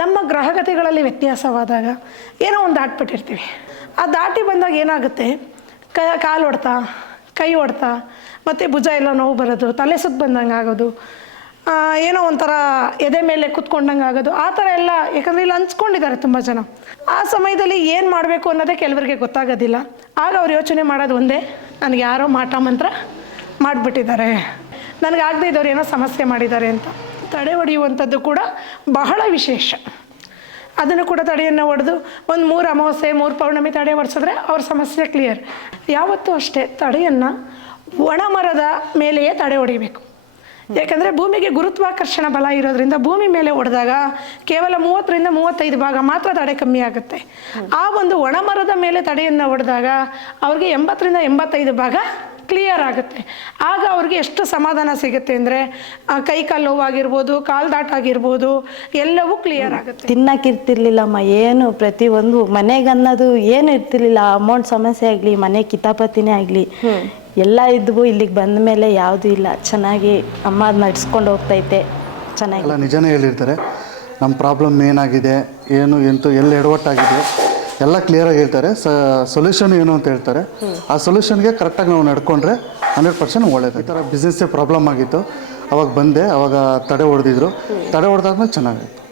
ನಮ್ಮ ಗ್ರಹಗತಿಗಳಲ್ಲಿ ವ್ಯತ್ಯಾಸವಾದಾಗ ಏನೋ ಒಂದು ದಾಟ್ಬಿಟ್ಟಿರ್ತೀವಿ. ಆ ದಾಟಿ ಬಂದಾಗ ಏನಾಗುತ್ತೆ, ಕಾಲು ಹೊಡ್ತಾ, ಕೈ ಹೊಡ್ತಾ, ಮತ್ತು ಭುಜ ಎಲ್ಲ ನೋವು ಬರೋದು, ತಲೆ ಸುತ್ತ ಬಂದಂಗೆ ಆಗೋದು, ಏನೋ ಒಂಥರ ಎದೆ ಮೇಲೆ ಕೂತ್ಕೊಂಡಂಗೆ ಆಗೋದು, ಆ ಥರ ಎಲ್ಲ. ಯಾಕಂದರೆ ಇಲ್ಲಿ ಹಂಚ್ಕೊಂಡಿದ್ದಾರೆ ತುಂಬ ಜನ. ಆ ಸಮಯದಲ್ಲಿ ಏನು ಮಾಡಬೇಕು ಅನ್ನೋದೇ ಕೆಲವರಿಗೆ ಗೊತ್ತಾಗೋದಿಲ್ಲ. ಆಗ ಅವ್ರು ಯೋಚನೆ ಮಾಡೋದು ಒಂದೇ, ನನಗೆ ಯಾರೋ ಮಾಟ ಮಂತ್ರ ಮಾಡಿಬಿಟ್ಟಿದ್ದಾರೆ, ನನಗೆ ಆಗದೆ ಇದ್ದವ್ರು ಏನೋ ಸಮಸ್ಯೆ ಮಾಡಿದ್ದಾರೆ ಅಂತ. ತಡೆ ಹೊಡೆಯುವಂಥದ್ದು ಕೂಡ ಬಹಳ ವಿಶೇಷ. ಅದನ್ನು ಕೂಡ ತಡೆಯನ್ನು ಹೊಡೆದು ಒಂದು 3 ಅಮಾವಾಸ್ಯೆ 3 ಪೌರ್ಣಮಿ ತಡೆ ಹೊಡೆಸಿದ್ರೆ ಅವ್ರ ಸಮಸ್ಯೆ ಕ್ಲಿಯರ್. ಯಾವತ್ತೂ ಅಷ್ಟೇ ತಡೆಯನ್ನು ಒಣ ಮರದ ಮೇಲೆಯೇ ತಡೆ ಹೊಡಿಬೇಕು. ಯಾಕಂದರೆ ಭೂಮಿಗೆ ಗುರುತ್ವಾಕರ್ಷಣ ಬಲ ಇರೋದ್ರಿಂದ ಭೂಮಿ ಮೇಲೆ ಹೊಡೆದಾಗ ಕೇವಲ 30ರಿಂದ 35 ಭಾಗ ಮಾತ್ರ ತಡೆ ಕಮ್ಮಿ ಆಗುತ್ತೆ. ಆ ಒಂದು ಒಣ ಮರದ ಮೇಲೆ ತಡೆಯನ್ನು ಹೊಡೆದಾಗ ಅವ್ರಿಗೆ 80ರಿಂದ 85 ಭಾಗ ಕ್ಲಿಯರ್ ಆಗುತ್ತೆ. ಆಗ ಅವ್ರಿಗೆ ಎಷ್ಟು ಸಮಾಧಾನ ಸಿಗುತ್ತೆ ಅಂದರೆ ಕೈ ಕಾಲು ನೋವಾಗಿರ್ಬೋದು, ಕಾಲು ದಾಟಾಗಿರ್ಬೋದು, ಎಲ್ಲವೂ ಕ್ಲಿಯರ್ ಆಗುತ್ತೆ. ತಿನ್ನಕ್ಕಿರ್ತಿರ್ಲಿಲ್ಲಮ್ಮ, ಏನು ಪ್ರತಿಯೊಂದು ಮನೆಗೆ ಅನ್ನೋದು ಏನು ಇರ್ತಿರ್ಲಿಲ್ಲ. ಅಮೌಂಟ್ ಸಮಸ್ಯೆ ಆಗಲಿ, ಮನೆ ಕಿತಾಪತಿನೇ ಆಗಲಿ, ಎಲ್ಲ ಇದ್ವು. ಇಲ್ಲಿಗೆ ಬಂದ ಮೇಲೆ ಯಾವುದೂ ಇಲ್ಲ. ಚೆನ್ನಾಗಿ ಅಮ್ಮ ನಡ್ಸ್ಕೊಂಡು ಹೋಗ್ತೈತೆ. ಚೆನ್ನಾಗಿ ಎಲ್ಲ ನಿಜನೇ ಹೇಳಿರ್ತಾರೆ. ನಮ್ಮ ಪ್ರಾಬ್ಲಮ್ ಏನಾಗಿದೆ, ಏನು ಎಂತೂ ಎಲ್ಲಿ ಎಡವಟ್ಟಾಗಿದೆ ಎಲ್ಲ ಕ್ಲಿಯರಾಗಿ ಹೇಳ್ತಾರೆ. ಸೊಲ್ಯೂಷನ್ ಏನು ಅಂತ ಹೇಳ್ತಾರೆ. ಆ ಸೊಲ್ಯೂಷನ್ಗೆ ಕರೆಕ್ಟಾಗಿ ನಾವು ನಡ್ಕೊಂಡ್ರೆ 100% ಒಳ್ಳೇದು. ಈ ಥರ ಬಿಸ್ನೆಸ್ಸೇ ಪ್ರಾಬ್ಲಮ್ ಆಗಿತ್ತು, ಅವಾಗ ಬಂದೆ, ಅವಾಗ ತಡೆ ಹೊಡೆದಿದ್ರು. ತಡೆ ಹೊಡೆದಾದ್ಮೇಲೆ ಚೆನ್ನಾಗಿತ್ತು.